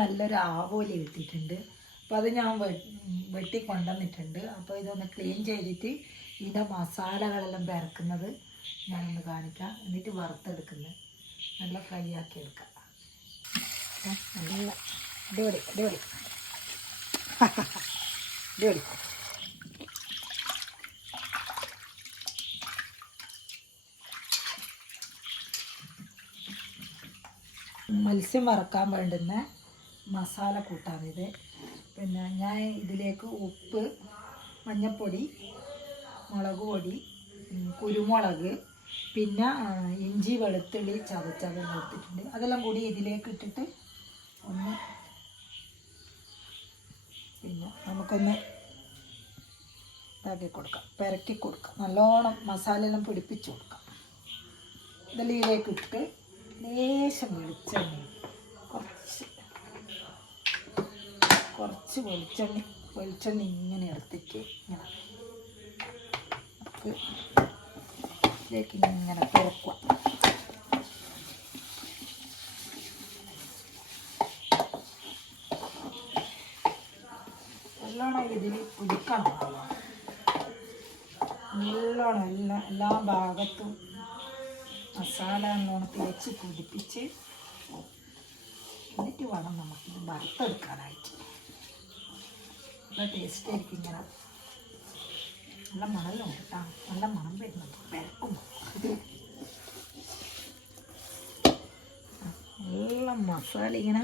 നല്ലൊരു ആവോലി കിട്ടിയിട്ടുണ്ട്. അപ്പോൾ അത് ഞാൻ വെട്ടി കൊണ്ടുവന്നിട്ടുണ്ട്. അപ്പോൾ ഇതൊന്ന് ക്ലീൻ ചെയ്തിട്ട് ഇതിന്റെ മസാലകളെല്ലാം പിറക്കുന്നത് ഞാനൊന്ന് കാണിക്കാം. എന്നിട്ട് വറുത്തെടുക്കുന്നത്. നല്ല ഫ്രൈ ആക്കി എടുക്കാം. നല്ല അടിപൊളി അടിപൊളി. അടിപൊളി. മത്സ്യം വറക്കാൻ വേണ്ടുന്ന മസാല കൂട്ടാണിത് പിന്നെ ഞാൻ ഇതിലേക്ക് ഉപ്പ് മഞ്ഞൾപ്പൊടി മുളക് പൊടി കുരുമുളക് പിന്നെ ഇഞ്ചി വെളുത്തുള്ളി ചതച്ചതെല്ലാം എടുത്തിട്ടുണ്ട് അതെല്ലാം കൂടി ഇതിലേക്ക് ഇട്ടിട്ട് ഒന്ന് പിന്നെ നമുക്കൊന്ന് ഇതാക്കി കൊടുക്കാം. പെരക്കി കൊടുക്കാം. നല്ലോണം മസാല എല്ലാം പിടിപ്പിച്ച് കൊടുക്കാം. ഇതെല്ലാം ഇതിലേക്ക് ഇട്ട് ലേശം വെളിച്ചെണ്ണ കുറച്ച് കുറച്ച് വെളിച്ചെണ്ണ വെളിച്ചെണ്ണ ഇങ്ങനെ എടുത്തിട്ട് ഇങ്ങനെ നമുക്ക് ഇങ്ങനെ തുറക്കുക. നല്ലോണം ഇതിൽ പിടിക്കണം നല്ലോണം എല്ലാ എല്ലാ ഭാഗത്തും മസാല നല്ലോണം തേച്ച് പിടിപ്പിച്ച് എന്നിട്ട് വേണം നമുക്ക് വറുത്തെടുക്കാനായിട്ട്. നല്ല ടേസ്റ്റ് ആയിരിക്കും ഇങ്ങനെ. നല്ല മണലും കേട്ടോ. നല്ല മണം വരുന്നുണ്ട്. പെരക്കും. നല്ല മസാല ഇങ്ങനെ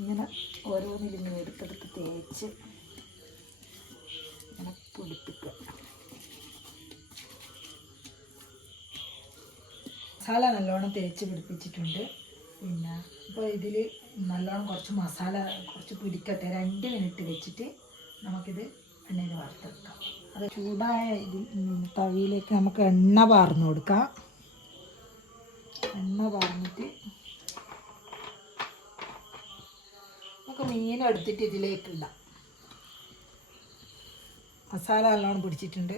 ഇങ്ങനെ ഓരോന്നിലിങ്ങനെ എടുത്തെടുത്ത് തേച്ച് ഇങ്ങനെ പൊടിപ്പിക്കുക മസാല നല്ലോണം തേച്ച് പിടിപ്പിച്ചിട്ടുണ്ട്. പിന്നെ ഇപ്പോൾ ഇതിൽ നല്ലോണം കുറച്ച് മസാല കുറച്ച് പിടിക്കട്ടെ രണ്ട് മിനിറ്റ് വെച്ചിട്ട് നമുക്കിത് എണ്ണയിൽ വറുത്തെടുക്കാം. അത് ചൂടായ ഇത് തവിയിലേക്ക് നമുക്ക് എണ്ണ പാർന്നു കൊടുക്കാം. എണ്ണ പാർന്നിട്ട് നമുക്ക് മീൻ എടുത്തിട്ട് മസാല നല്ലോണം പിടിച്ചിട്ടുണ്ട്.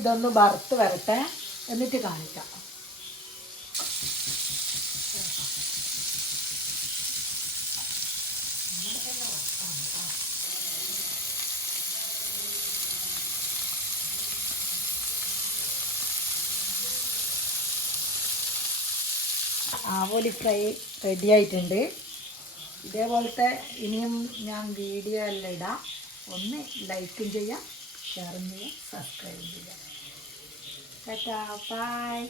ഇതൊന്ന് വറുത്ത് വരട്ടെ. എന്നിട്ട് കാണിക്കാം. ആവോലി ഫ്രൈ റെഡി ആയിട്ടുണ്ട്. ഇതേപോലത്തെ ഇനിയും ഞാൻ വീഡിയോ എല്ലാം ഇടാം. ഒന്ന് ലൈക്കും ചെയ്യാം ഷെയറും ചെയ്യാം സബ്സ്ക്രൈബും ചെയ്യാം. ബൈ